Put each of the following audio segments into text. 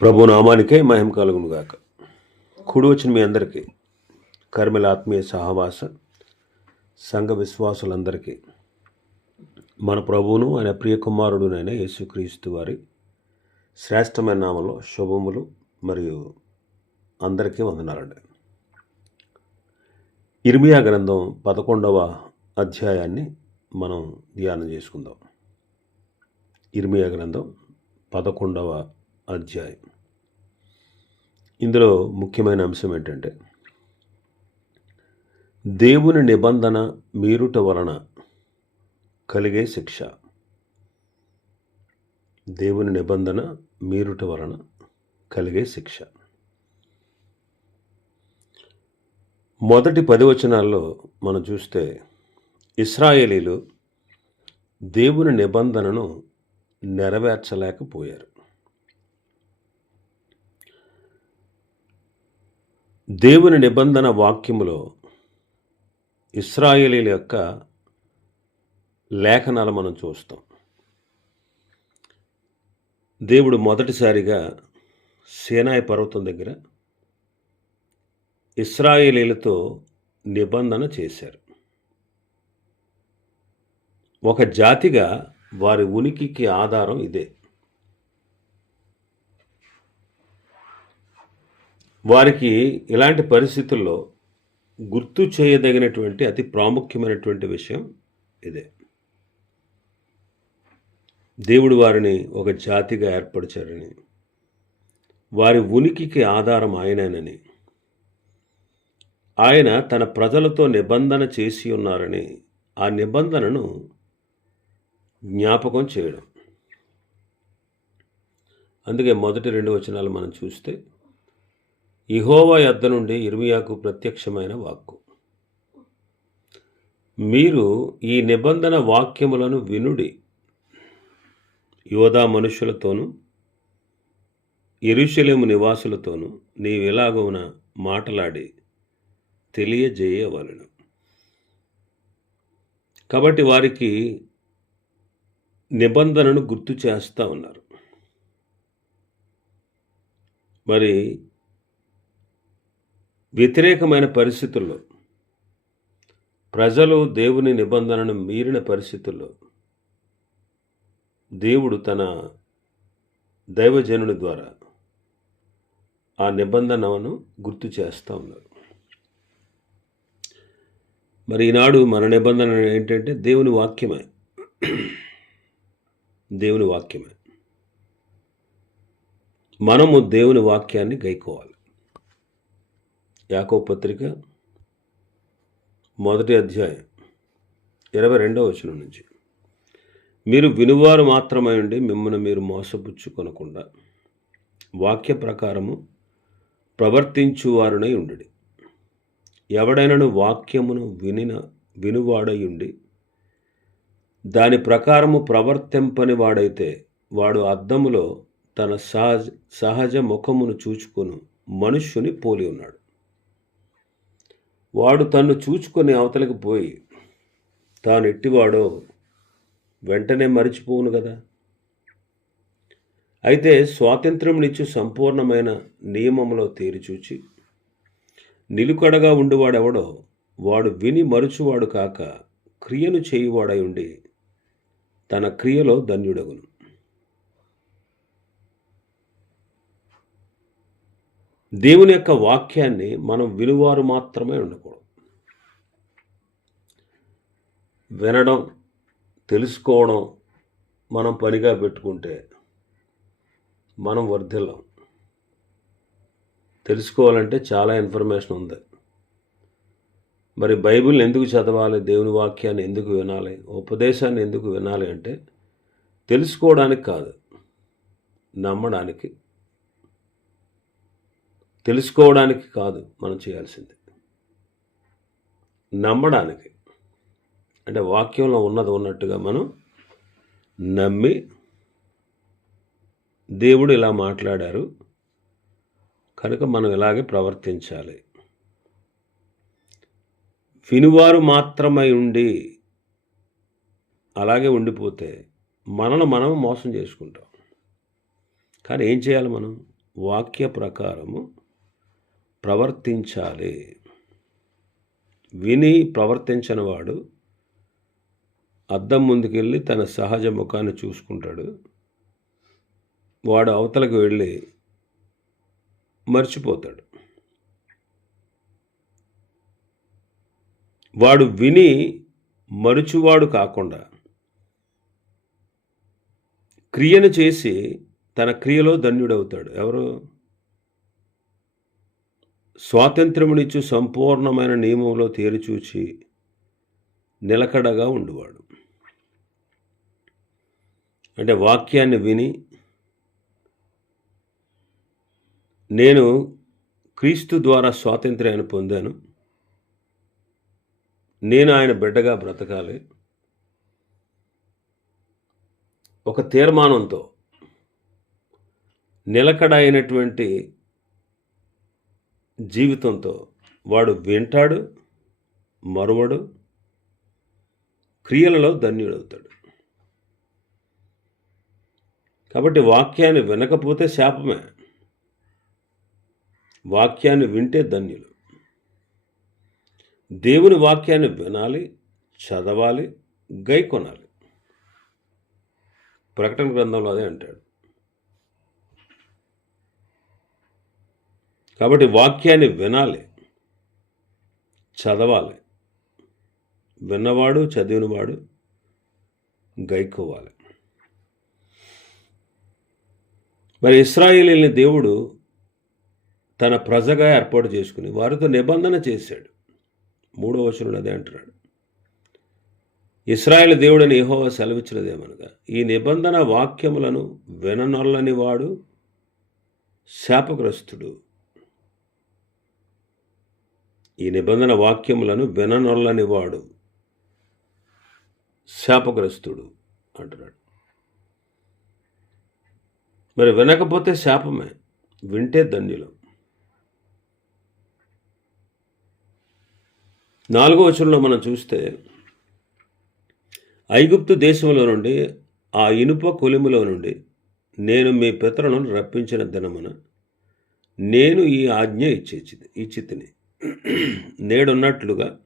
ప్రభు నామానికే మహిమ కలుగును గాక కుడి వచ్చిన మీ అందరికీ కర్మల ఆత్మీయ సహవాస సంఘ విశ్వాసులందరికీ మన ప్రభువును ఆయన ప్రియ కుమారుడునైన యేసుక్రీస్తు వారి శ్రేష్టమైన నామలో శుభములు మరియు అందరికీ వందనాలండి. ఇర్మియా గ్రంథం పదకొండవ అధ్యాయాన్ని మనం ధ్యానం చేసుకుందాం. ఇర్మియా గ్రంథం పదకొండవ అధ్యాయం. ఇందులో ముఖ్యమైన అంశం ఏంటంటే దేవుని నిబంధన మీరుట వలన కలిగే శిక్ష. దేవుని నిబంధన మీరుట వలన కలిగే శిక్ష. మొదటి పది వచనాల్లో మనం చూస్తే ఇస్రాయేలీలు దేవుని నిబంధనను నెరవేర్చలేకపోయారు. దేవుని నిబంధన వాక్యములో ఇస్రాయేలీల యొక్క లేఖనాలు మనం చూస్తాం. దేవుడు మొదటిసారిగా సేనాయ పర్వతం దగ్గర ఇస్రాయేలీలతో నిబంధన చేశారు. ఒక జాతిగా వారి ఉనికికి ఆధారం ఇదే. వారికి ఇలాంటి పరిస్థితుల్లో గుర్తు చేయదగినటువంటి అతి ప్రాముఖ్యమైనటువంటి విషయం ఇదే. దేవుడు వారిని ఒక జాతిగా ఏర్పరిచారని వారి ఉనికికి ఆధారం ఆయనేనని ఆయన తన ప్రజలతో నిబంధన చేసి ఉన్నారని ఆ నిబంధనను జ్ఞాపకం చేయడం. అందుకే మొదటి రెండు వచనాలు మనం చూస్తే ఇహోవా యొద్ద నుండి ఇర్మియాకు ప్రత్యక్షమైన వాక్కు. మీరు ఈ నిబంధన వాక్యములను వినుడి. యోధా మనుషులతోనూ ఇరుషలేము నివాసులతోనూ నీవిలాగున మాటలాడి తెలియజేయవలను. కాబట్టి వారికి నిబంధనను గుర్తు చేస్తూ ఉన్నారు. మరి వ్యతిరేకమైన పరిస్థితుల్లో ప్రజలు దేవుని నిబంధనను మీరిన పరిస్థితుల్లో దేవుడు తన దైవజనుని ద్వారా ఆ నిబంధనను గుర్తు చేస్తూ ఉన్నారు మరి ఈనాడు మన నిబంధన ఏంటంటే దేవుని వాక్యమే. దేవుని వాక్యమే. మనము దేవుని వాక్యాన్ని గైకోవాలి. యాకో పత్రిక మొదటి అధ్యాయం ఇరవై రెండవ వచనం నుంచి. మీరు వినువారు మాత్రమై ఉండి మిమ్మల్ని మీరు మోసపుచ్చుకొనకుండా వాక్య ప్రకారము ప్రవర్తించువారునై ఉండి ఎవడైనను వాక్యమును వినిన వినువాడై ఉండి దాని ప్రకారము ప్రవర్తింపని వాడైతే వాడు అద్దములో తన సహజ సహజ ముఖమును చూచుకొను మనుష్యుని పోలి ఉన్నాడు. వాడు తన్ను చూచుకొని అవతలకు పోయి తాను ఎట్టివాడో వెంటనే మరిచిపోవును కదా అయితే స్వాతంత్రమునిచ్చు సంపూర్ణమైన నియమములో తేరిచూచి నిలుకడగా ఉండువాడెవడో వాడు విని మరుచువాడు కాక క్రియను చేయువాడై ఉండి తన క్రియలో ధన్యుడగును. దేవుని యొక్క వాక్యాన్ని మనం వినువారు మాత్రమే ఉండకూడదు. వినడం తెలుసుకోవడం మనం పనిగా పెట్టుకుంటే మనం వర్ధిల్లం. తెలుసుకోవాలంటే చాలా ఇన్ఫర్మేషన్ ఉంది. మరి బైబిల్ని ఎందుకు చదవాలి? దేవుని వాక్యాన్ని ఎందుకు వినాలి? ఉపదేశాన్ని ఎందుకు వినాలి అంటే తెలుసుకోవడానికి కాదు. నమ్మడానికి. తెలుసుకోవడానికి కాదు మనం చేయాల్సింది. నమ్మడానికి. అంటే వాక్యంలో ఉన్నది ఉన్నట్టుగా మనం నమ్మి దేవుడు ఇలా మాట్లాడారు. కనుక మనం ఇలాగే ప్రవర్తించాలి. వినువారు మాత్రమై ఉండి అలాగే ఉండిపోతే మనను మనం మోసం చేసుకుంటాం. కానీ ఏం చేయాలి మనం? వాక్య ప్రకారము ప్రవర్తించాలి. విని ప్రవర్తించని వాడు అద్దం ముందుకెళ్ళి తన సహజ ముఖాన్ని చూసుకుంటాడు. వాడు అవతలకు వెళ్ళి మర్చిపోతాడు. వాడు విని మరుచువాడు కాకుండా క్రియను చేసి తన క్రియలో ధన్యుడవుతాడు. ఎవరు? స్వాతంత్రమునిచ్చు సంపూర్ణమైన నియమంలో తేరిచూచి నిలకడగా ఉండేవాడు. అంటే వాక్యాన్ని విని నేను క్రీస్తు ద్వారా స్వాతంత్ర్యాన్ని పొందాను. నేను ఆయన బిడ్డగా బ్రతకాలి. ఒక తీర్మానంతో నిలకడ అయినటువంటి జీవితంతో వాడు వింటాడు మరువడు క్రియలలో ధన్యుడవుతాడు. కాబట్టి వాక్యాన్ని వినకపోతే శాపమే. వాక్యాన్ని వింటే ధన్యులు. దేవుని వాక్యాన్ని వినాలి చదవాలి గై కొనాలి ప్రకటన గ్రంథంలో అదే అంటాడు. కాబట్టి వాక్యాన్ని వినాలి. చదవాలి. విన్నవాడు చదివినవాడు గైకోవాలి. మరి ఇస్రాయిలీని దేవుడు తన ప్రజగా ఏర్పాటు చేసుకుని వారితో నిబంధన చేశాడు. మూడో వచనంలో అదే అంటున్నాడు. ఇస్రాయేల్ దేవుడని ఏహో సెలవిచ్చినదేమనగా ఈ నిబంధన వాక్యములను విననొల్లని వాడు శాపగ్రస్తుడు. ఈ నిబంధన వాక్యములను విననొల్లనివాడు శాపగ్రస్తుడు అంటున్నాడు. మరి వినకపోతే శాపమే వింటే ధన్యులం. నాలుగో వచనంలో మనం చూస్తే ఐగుప్తు దేశంలో నుండి ఆ ఇనుప కొలిములో నుండి నేను మీ పితరులను రప్పించిన దినమున నేను ఈ ఆజ్ఞ ఇచ్చే ఇచ్చితిని నేడున్నట్లుగా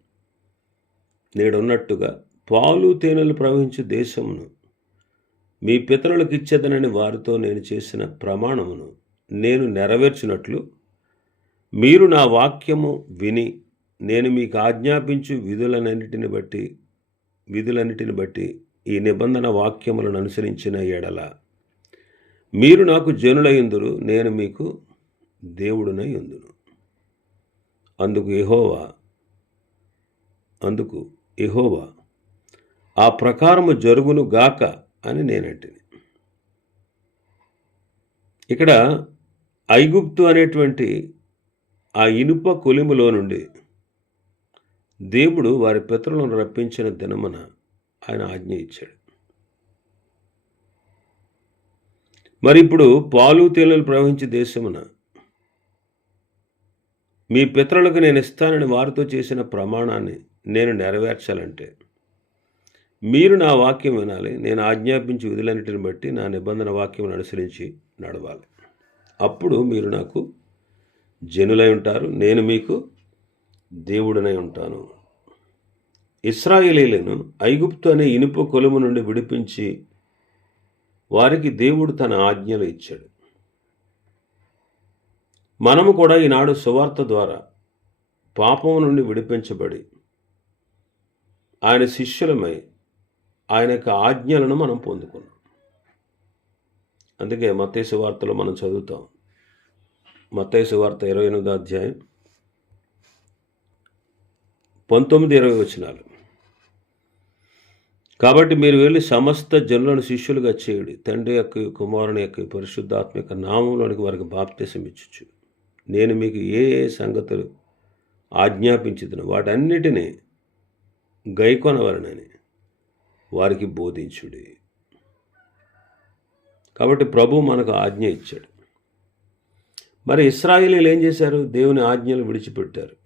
నేడున్నట్టుగా పాలు తేనెలు ప్రవహించే దేశమును మీ పితరులకు ఇచ్చేదనని వారితో నేను చేసిన ప్రమాణమును నేను నెరవేర్చినట్లు మీరు నా వాక్యము విని నేను మీకు ఆజ్ఞాపించు విధులన్నిటిని బట్టి విధులన్నిటిని బట్టి ఈ నిబంధన వాక్యములను అనుసరించిన ఎడల. మీరు నాకు జనులయ్యుందురు నేను మీకు దేవుడునై ఉందును అందుకు ఎహోవా అందుకు ఎహోవా ఆ ప్రకారము జరుగును గాక అని నేనంటిని. ఇక్కడ ఐగుప్తు అనేటువంటి ఆ ఇనుప కొలిములో నుండి దేవుడు వారి పితరులను రప్పించిన దినమున ఆయన ఆజ్ఞ ఇచ్చాడు. మరి ఇప్పుడు పాలు తేలలు ప్రవహించే దేశమున మీ పితరులకు నేను ఇస్తానని వారితో చేసిన ప్రమాణాన్ని నేను నెరవేర్చాలంటే మీరు నా వాక్యం వినాలి నేను ఆజ్ఞాపించి విధులన్నిటిని బట్టి నా నిబంధన వాక్యం అనుసరించి నడవాలి. అప్పుడు మీరు నాకు జనులై ఉంటారు నేను మీకు దేవుడనై ఉంటాను. ఇస్రాయేలీలను ఐగుప్తు అనే ఇనుప కొలుము నుండి విడిపించి వారికి దేవుడు తన ఆజ్ఞలు ఇచ్చాడు. మనము కూడా ఈనాడు సువార్త ద్వారా పాపం నుండి విడిపించబడి ఆయన శిష్యులమై ఆయన యొక్క ఆజ్ఞలను మనం పొందుకున్నాం. అందుకే మత్తేసు వార్తలో మనం చదువుతాం. మత్తేసు వార్త ఇరవై ఎనిమిదో అధ్యాయం పంతొమ్మిది ఇరవై వచనాలు. కాబట్టి మీరు వెళ్ళి సమస్త జనులను శిష్యులుగా చేయుడి తండ్రి యొక్క కుమారుని యొక్క పరిశుద్ధాత్మ యొక్క నామంలోనికి వారికి బాప్తీసం ఇచ్చు నేను మీకు ఏ ఏ సంగతులు ఆజ్ఞాపించుతున్నా వాటన్నిటినీ గైకొనవలనని వారికి బోధించుడి. కాబట్టి ప్రభు మనకు ఆజ్ఞ ఇచ్చాడు. మరి ఇస్రాయిలీలు ఏం చేశారు? దేవుని ఆజ్ఞలు విడిచిపెట్టారు.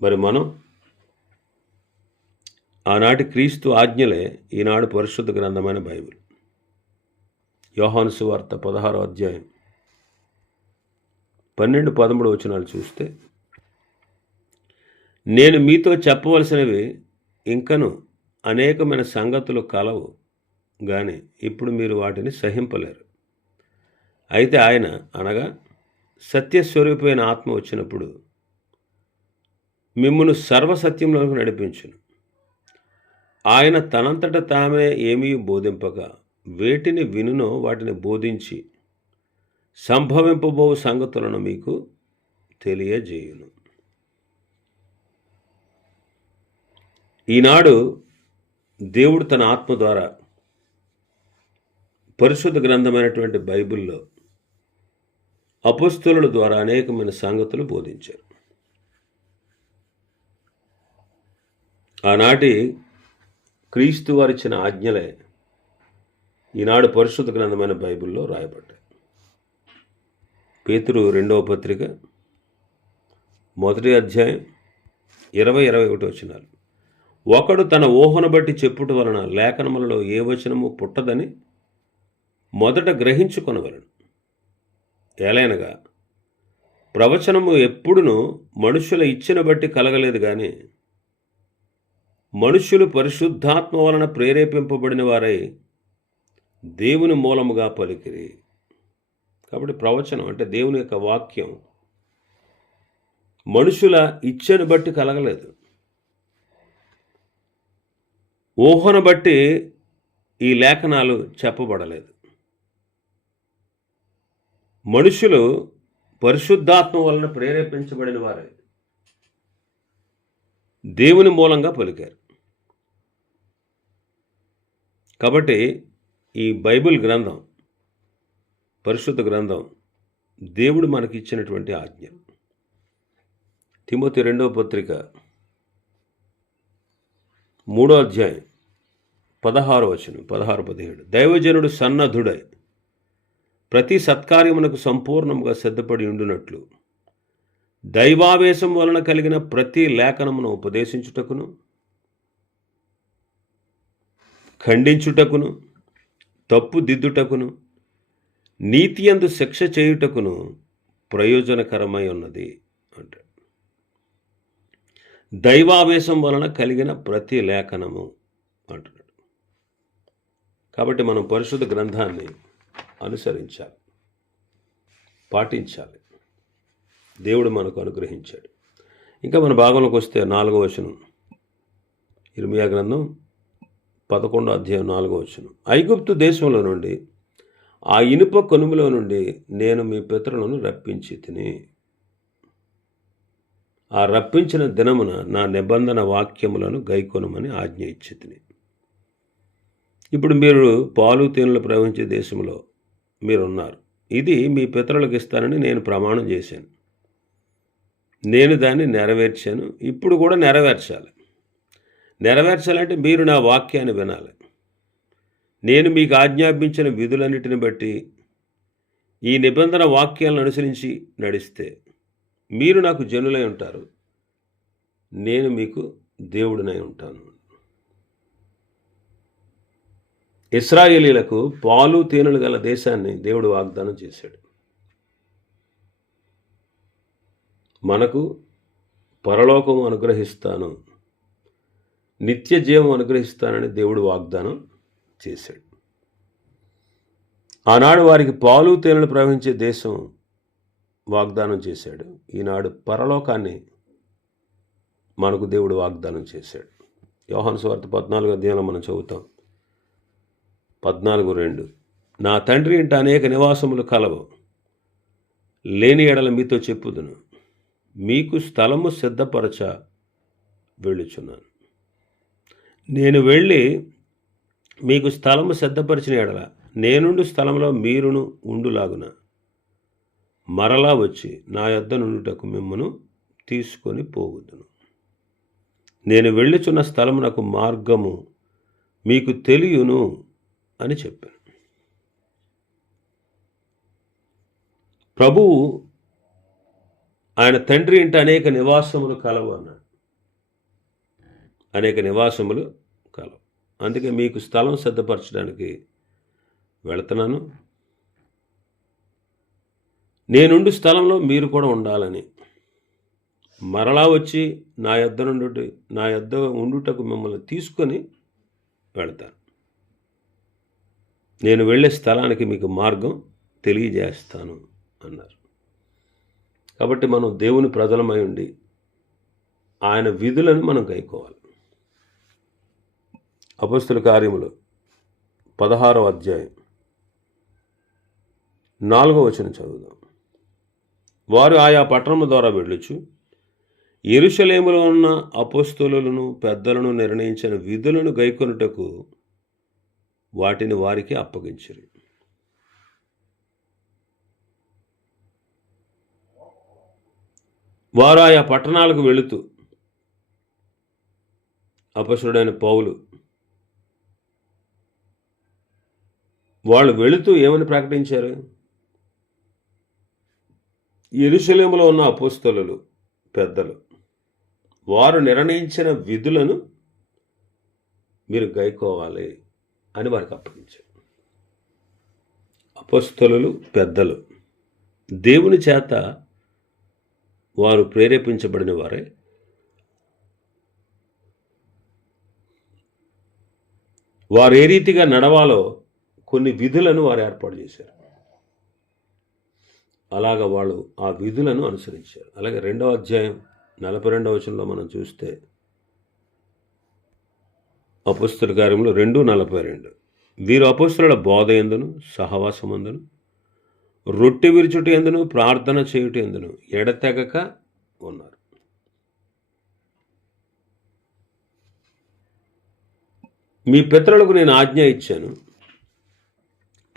మరి మనం ఆనాటి క్రీస్తు ఆజ్ఞలే ఈనాడు పరిశుద్ధ గ్రంథమైన బైబిల్. యోహాను సువార్త పదహారో అధ్యాయం. పన్నెండు పదమూడు వచనాలు చూస్తే నేను మీతో చెప్పవలసినవి ఇంకను అనేకమైన సంగతులు కలవు కానీ ఇప్పుడు మీరు వాటిని సహింపలేరు. అయితే ఆయన అనగా సత్యస్వరూపమైన ఆత్మ వచ్చినప్పుడు మిమ్మల్ని సర్వసత్యంలోకి నడిపించును. ఆయన తనంతట తామే ఏమీ బోధింపక వేటిని వినునో వాటిని బోధించి సంభవింపబో సంగతులను మీకు తెలియజేయును. ఈనాడు దేవుడు తన ఆత్మ ద్వారా పరిశుద్ధ గ్రంథమైనటువంటి బైబిల్లో అపస్తుల ద్వారా అనేకమైన సంగతులు బోధించారు. ఆనాటి క్రీస్తు వారిచ్చిన ఆజ్ఞలే ఈనాడు పరిశుద్ధ గ్రంథమైన బైబిల్లో రాయబడ్డాయి. పేతురు రెండవ పత్రిక మొదటి అధ్యాయం ఇరవై ఇరవై ఒకటి వచనాలు. ఒకడు తన ఊహను బట్టి చెప్పుట వలన లేఖనములలో ఏ వచనము పుట్టదని మొదట గ్రహించుకొనవలను. ఏలైనగా ప్రవచనము ఎప్పుడునూ మనుషుల ఇచ్చిన బట్టి కలగలేదు కానీ మనుష్యులు పరిశుద్ధాత్మ వలన ప్రేరేపింపబడిన వారై దేవుని మూలముగా పలికిరి. కాబట్టి ప్రవచనం అంటే దేవుని యొక్క వాక్యం మనుషుల ఇచ్చను బట్టి కలగలేదు. ఊహను బట్టి ఈ లేఖనాలు చెప్పబడలేదు. మనుషులు పరిశుద్ధాత్మ వలన ప్రేరేపించబడిన వారే. దేవుని మూలంగా పలికారు. కాబట్టి ఈ బైబిల్ గ్రంథం పరిశుద్ధ గ్రంథం దేవుడు మనకి ఇచ్చినటువంటి ఆజ్ఞ. తిమోతి రెండవ పత్రిక మూడో అధ్యాయం పదహారు వచనం పదహారు పదిహేడు. దైవజనుడు సన్నద్ధుడై ప్రతి సత్కార్యమునకు సంపూర్ణంగా సిద్ధపడి ఉండునట్లు దైవావేశం వలన కలిగిన ప్రతి లేఖనమును ఉపదేశించుటకును ఖండించుటకును తప్పు దిద్దుటకును నీతి అందు శిక్ష చేయుటకును ప్రయోజనకరమై ఉన్నది అంటాడు. దైవావేశం వలన కలిగిన ప్రతి లేఖనము అంటున్నాడు. కాబట్టి మనం పరిశుద్ధ గ్రంథాన్ని అనుసరించాలి పాటించాలి. దేవుడు మనకు అనుగ్రహించాడు. ఇంకా మన భాగంలోకి వస్తే నాలుగో వచనం. ఇర్మియా గ్రంథం పదకొండో అధ్యాయం నాలుగో వచనం. ఐగుప్తు దేశంలో నుండి ఆ ఇనుప కొనుములో నుండి నేను మీ పితరులను రప్పించి తిని ఆ రప్పించిన దినమున నా నిబంధన వాక్యములను గైకొనమని ఆజ్ఞ ఇచ్చి తిని. ఇప్పుడు మీరు పాలు తేనెలు ప్రవహించే దేశంలో మీరున్నారు. ఇది మీ పితరులకు ఇస్తానని నేను ప్రమాణం చేశాను. నేను దాన్ని నెరవేర్చాను. ఇప్పుడు కూడా నెరవేర్చాలి. నెరవేర్చాలంటే మీరు నా వాక్యాన్ని వినాలి. నేను మీకు ఆజ్ఞాపించిన విధులన్నిటిని బట్టి ఈ నిబంధన వాక్యాలను అనుసరించి నడిస్తే మీరు నాకు జనులై ఉంటారు. నేను మీకు దేవుడినై ఉంటాను. ఇస్రాయేలీలకు పాలు తేనెలు గల దేశాన్ని దేవుడు వాగ్దానం చేశాడు. మనకు పరలోకం అనుగ్రహిస్తాను. నిత్య జీవం అనుగ్రహిస్తానని దేవుడు వాగ్దానం చేశాడు. ఆనాడు వారికి పాలు తేనెలు ప్రవహించే దేశం వాగ్దానం చేశాడు. ఈనాడు పరలోకాన్ని మనకు దేవుడు వాగ్దానం చేశాడు. యోహాను స్వార్థ పద్నాలుగు అధ్యాయంలో మనం చదువుతాం. పద్నాలుగు రెండు. నా తండ్రి ఇంట అనేక నివాసములు కలవు. లేని ఎడల మీతో చెప్పుదును. మీకు స్థలము సిద్ధపరచ వెళ్ళుచున్నాను. నేను వెళ్ళి మీకు స్థలము సిద్ధపరిచిన ఎడల నేనుండు స్థలంలో మీరును ఉండులాగున. మరలా వచ్చి నా యొద్ద నుండుటకు మిమ్మను తీసుకొని పోవద్దును నేను వెళ్ళుచున్న స్థలము నాకు మార్గము మీకు తెలియను అని చెప్పాను. ప్రభువు ఆయన తండ్రి ఇంట అనేక నివాసములు కలవు అన్నాడు. అనేక నివాసములు అందుకే మీకు స్థలం సిద్ధపరచడానికి వెళుతున్నాను. నేనుండి స్థలంలో మీరు కూడా ఉండాలని. మరలా వచ్చి నా యొద్ద నుండి నా యొద్ద ఉండుటకు మిమ్మల్ని తీసుకొని వెళతాను. నేను వెళ్ళే స్థలానికి మీకు మార్గం తెలియజేస్తాను అన్నారు. కాబట్టి మనం దేవుని ప్రజలమై ఉండి ఆయన విధులను మనం గైకోవాలి అపస్తుల కార్యములు పదహారవ అధ్యాయం. నాలుగో వచనం చదువుదాం. వారు ఆయా పట్టణము ద్వారా వెళ్ళుచు ఎరుషలేములో ఉన్న అపస్తులను పెద్దలను నిర్ణయించిన విధులను గైకొనుటకు వాటిని వారికి అప్పగించరు. వారు ఆయా పట్టణాలకు వెళుతూ అపసుడైన పౌలు వాళ్ళు వెళుతూ ఏమని ప్రకటించారు? ఎరుశలేములో ఉన్న అపోస్తలు పెద్దలు వారు నిర్ణయించిన విధులను మీరు గైకోవాలి అని వారికి అప్పగించారు. అపస్తులు పెద్దలు దేవుని చేత వారు ప్రేరేపించబడిన వారే. వారు ఏ రీతిగా నడవాలో కొన్ని విధులను వారు ఏర్పాటు చేశారు. అలాగ వాళ్ళు ఆ విధులను అనుసరించారు. అలాగే రెండవ అధ్యాయం నలభై రెండవ వచనంలో మనం చూస్తే అపుస్తుల కార్యంలో రెండు నలభై రెండు. వీరు అపుస్తుల బోధ ఎందును? సహవాసమందును రొట్టె విరుచుట ఎందును? ప్రార్థన చేయుట ఎందును? ఎడతెగక ఉన్నారు. మీ పితరులకు నేను ఆజ్ఞ ఇచ్చాను.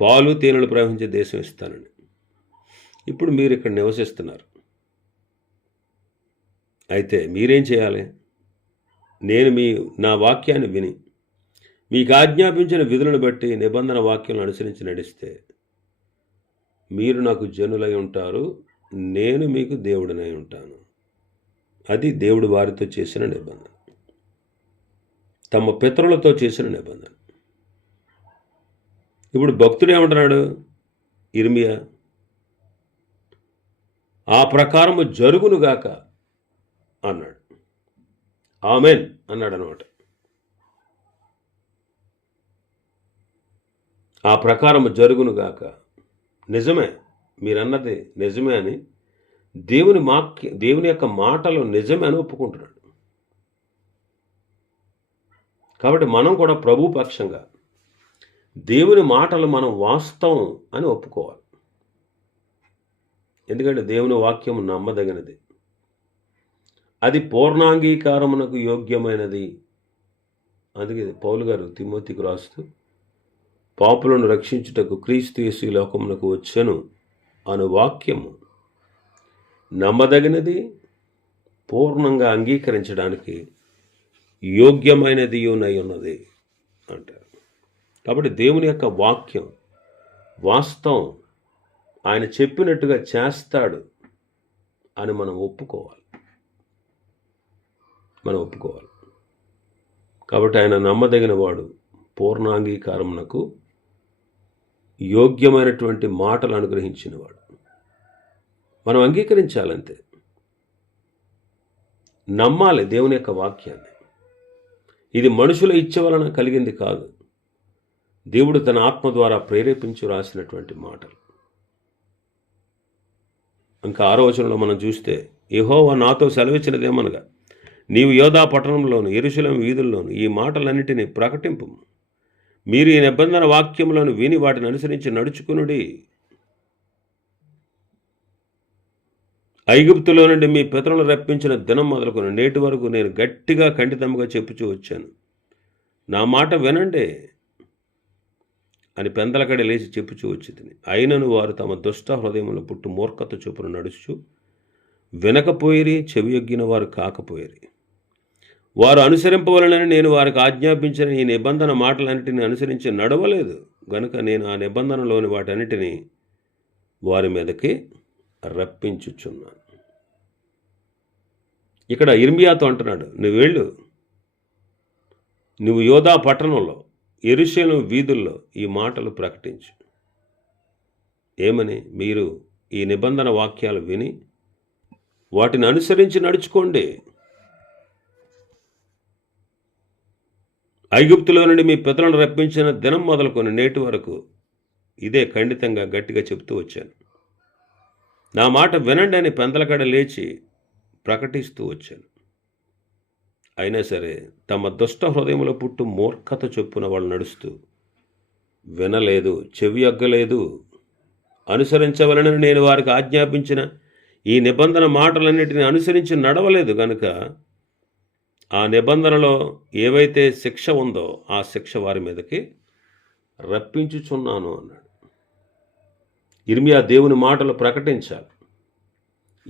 పాలు తేనెలు ప్రవహించే దేశం ఇస్తానని ఇప్పుడు మీరు ఇక్కడ నివసిస్తున్నారు. అయితే మీరేం చేయాలి? నేను మీ నా వాక్యాన్ని విని మీకు ఆజ్ఞాపించిన విధులను బట్టి నిబంధన వాక్యం అనుసరించి నడిస్తే మీరు నాకు జనులై ఉంటారు నేను మీకు దేవుడినై ఉంటాను. అది దేవుడు వారితో చేసిన నిబంధన. తమ పితరులతో చేసిన నిబంధన. ఇప్పుడు భక్తుడు ఏమంటున్నాడు? ఇర్మియా ఆ ప్రకారము జరుగునుగాక అన్నాడు. ఆమెన్ అన్నాడు అనమాట ఆ ప్రకారము జరుగునుగాక నిజమే మీరన్నది నిజమే అని దేవుని వాక్య దేవుని యొక్క మాటలు నిజమే అని ఒప్పుకుంటున్నాడు. కాబట్టి మనం కూడా ప్రభు పక్షంగా దేవుని మాటలు మనం వాస్తవం అని ఒప్పుకోవాలి. ఎందుకంటే దేవుని వాక్యం నమ్మదగినది. అది పూర్ణాంగీకారమునకు యోగ్యమైనది. అందుకే పౌలు గారు తిమ్మతికి రాస్తూ పాపులను రక్షించుటకు క్రీస్తు యేసు లోకమునకు వచ్చను అను వాక్యము నమ్మదగినది పూర్ణంగా అంగీకరించడానికి యోగ్యమైనది ఉన్నది అంటారు. కాబట్టి దేవుని యొక్క వాక్యం వాస్తవం. ఆయన చెప్పినట్టుగా చేస్తాడు అని మనం ఒప్పుకోవాలి. మనం ఒప్పుకోవాలి. కాబట్టి ఆయన నమ్మదగిన వాడు పూర్ణాంగీకారమునకు యోగ్యమైనటువంటి మాటలు అనుగ్రహించినవాడు. మనం అంగీకరించాలంతే. నమ్మాలి దేవుని యొక్క వాక్యాన్ని. ఇది మనుషుల ఇచ్చ వలన కలిగింది కాదు. దేవుడు తన ఆత్మ ద్వారా ప్రేరేపించి రాసినటువంటి మాటలు. ఇంకా ఆరో వచనంలో మనం చూస్తే యెహోవా నాతో సెలవిచ్చినదేమనగా నీవు యోధా పట్టణంలోను ఎరుశలం వీధుల్లోను ఈ మాటలన్నిటినీ ప్రకటింపు మీరు ఈ నిబంధన వాక్యములను విని వాటిని అనుసరించి నడుచుకునుడి. ఐగుప్తులో నుండి మీ పితరులు రప్పించిన దినం మొదలుకొని నేటి వరకు నేను గట్టిగా ఖండితంగా చెప్పుచూ వచ్చాను. నా మాట వినండి. అని పెందలకడ లేచి చెప్పుచూ వచ్చింది. అయినను వారు తమ దుష్ట హృదయములు పుట్టు మూర్ఖత చొప్పున నడుచు వినకపోయిరి చెవియొగ్గిన వారు కాకపోయిరి. వారు అనుసరింపవలనని నేను వారికి ఆజ్ఞాపించిన ఈ నిబంధన మాటలన్నిటిని అనుసరించి నడవలేదు. గనుక నేను ఆ నిబంధనలోని వాటన్నిటినీ వారి మీదకి రప్పించుచున్నాను. ఇక్కడ ఇర్మియాతో అంటున్నాడు నువ్వు వెళ్ళు. నువ్వు యోధా పట్టణంలో ఎరుషలేము వీధుల్లో ఈ మాటలు ప్రకటించు. ఏమని? మీరు ఈ నిబంధన వాక్యాలు విని వాటిని అనుసరించి నడుచుకోండి. ఐగుప్తులో నుండి మీ పితలను రప్పించిన దినం మొదలుకొని నేటి వరకు ఇదే ఖండితంగా గట్టిగా చెప్తూ వచ్చాను. నా మాట వినండి అని పెందలకడ లేచి ప్రకటిస్తూ వచ్చాను. అయినా సరే తమ దుష్ట హృదయంలో పుట్టు మూర్ఖత చొప్పున వాళ్ళు నడుస్తూ వినలేదు చెవి అగ్గలేదు. అనుసరించవలనని నేను వారికి ఆజ్ఞాపించిన ఈ నిబంధన మాటలన్నిటిని అనుసరించి నడవలేదు గనుక ఆ నిబంధనలో ఏవైతే శిక్ష ఉందో ఆ శిక్ష వారి మీదకి రప్పించుచున్నాను అన్నాడు. ఇర్మియా దేవుని మాటలు ప్రకటించాలి.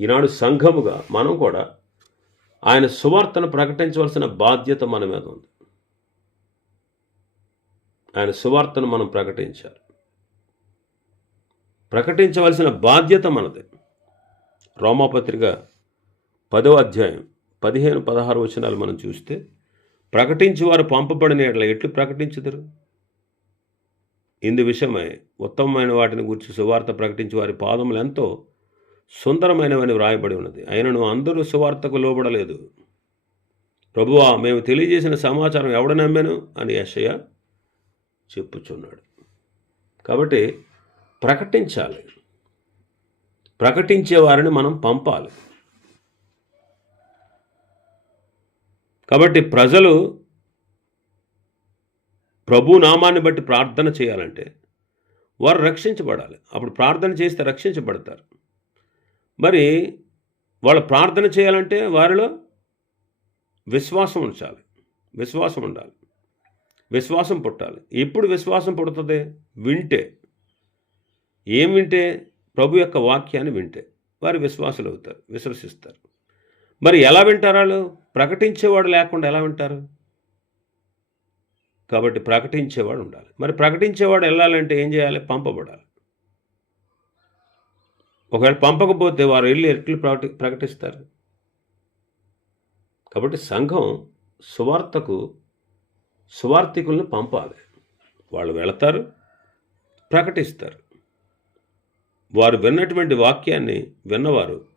ఈనాడు సంఘముగా మనం కూడా ఆయన సువార్తను ప్రకటించవలసిన బాధ్యత మన మీద ఉంది. ఆయన సువార్తను మనం ప్రకటించాలి. ప్రకటించవలసిన బాధ్యత మనది. రోమాపత్రిక పదవ అధ్యాయం పదిహేను పదహారు వచనాలు మనం చూస్తే ప్రకటించేవారు పంపబడిన ఎట్లా ఎట్లు ప్రకటించుదరు? ఇందు విషయమై ఉత్తమమైన వాటిని గురించి సువార్త ప్రకటించి వారి పాదములు ఎంతో సుందరమైనవని వ్రాయబడి ఉన్నది. అయినను అందరూ సువార్తకు లోబడలేదు. ప్రభువా మేము తెలియజేసిన సమాచారం ఎవడ నమ్మాను? అని యశయ చెప్పుచున్నాడు. కాబట్టి ప్రకటించాలి. ప్రకటించే వారిని మనం పంపాలి. కాబట్టి ప్రజలు ప్రభు నామాన్ని బట్టి ప్రార్థన చేయాలంటే వారు రక్షించబడాలి. అప్పుడు ప్రార్థన చేస్తే రక్షించబడతారు. మరి వాళ్ళు ప్రార్థన చేయాలంటే వారిలో విశ్వాసం ఉంచాలి. విశ్వాసం ఉండాలి. విశ్వాసం పుట్టాలి. ఎప్పుడు విశ్వాసం పుడుతుంది? వింటే. ఏం వింటే? ప్రభు యొక్క వాక్యాన్ని వింటే. వారు విశ్వాసులు అవుతారు విశ్వసిస్తారు. మరి ఎలా వింటారు వాళ్ళు? ప్రకటించేవాడు లేకుండా ఎలా వింటారు? కాబట్టి ప్రకటించేవాడు ఉండాలి. మరి ప్రకటించేవాడు వెళ్ళాలంటే ఏం చేయాలి? పంపబడాలి. ఒకవేళ పంపకపోతే వారు వెళ్ళి ఎట్లు ప్రకటి ప్రకటిస్తారు. కాబట్టి సంఘం సువార్తకు సువార్థికులను పంపాలి. వాళ్ళు వెళతారు ప్రకటిస్తారు. వారు విన్నటువంటి వాక్యాన్ని విన్నవారు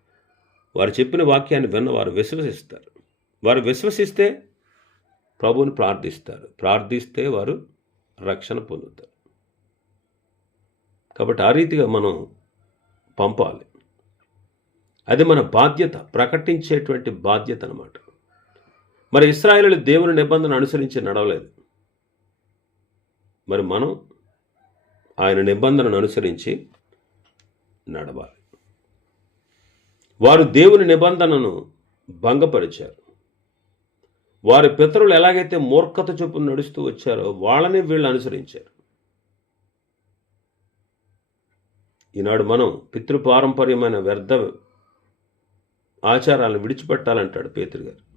వారు చెప్పిన వాక్యాన్ని విన్నవారు విశ్వసిస్తారు. వారు విశ్వసిస్తే ప్రభువుని ప్రార్థిస్తారు. ప్రార్థిస్తే వారు రక్షణ పొందుతారు. కాబట్టి ఆ రీతిగా మనం పంపాలి. అది మన బాధ్యత ప్రకటించేటువంటి బాధ్యత అనమాట మరి ఇస్రాయేలు దేవుని నిబంధన అనుసరించి నడవలేదు. మరి మనం ఆయన నిబంధనను అనుసరించి నడవాలి. వారు దేవుని నిబంధనను భంగపరిచారు. వారి పితరులు ఎలాగైతే మూర్ఖత చొప్పున నడుస్తూ వచ్చారో వాళ్ళని వీళ్ళు అనుసరించారు. ఈనాడు మనం పితృపారంపర్యమైన వ్యర్థ ఆచారాలను విడిచిపెట్టాలంటాడు పేతురు గారు.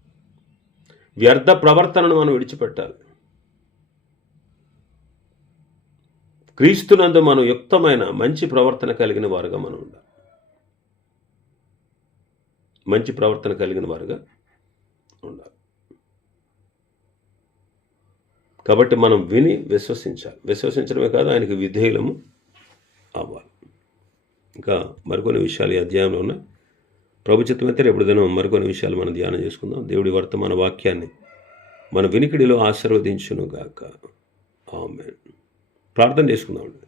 వ్యర్థ ప్రవర్తనను మనం విడిచిపెట్టాలి. క్రీస్తునందు మనం యుక్తమైన మంచి ప్రవర్తన కలిగిన వారుగా మనం ఉండాలి. మంచి ప్రవర్తన కలిగిన వారుగా ఉండాలి. కాబట్టి మనం విని విశ్వసించాలి. విశ్వసించడమే కాదు ఆయనకి విధేయులము అవ్వాలి. ఇంకా మరికొన్ని విషయాలు ఈ అధ్యాయంలో ఉన్నాయి. ప్రభుత్వం అయితే రేపు దినం మరికొన్ని విషయాలు మనం ధ్యానం చేసుకుందాం. దేవుడి వర్తమాన వాక్యాన్ని మన వినికిడిలో ఆశీర్వదించును గాక ఆమె ప్రార్థన చేసుకుందామండి.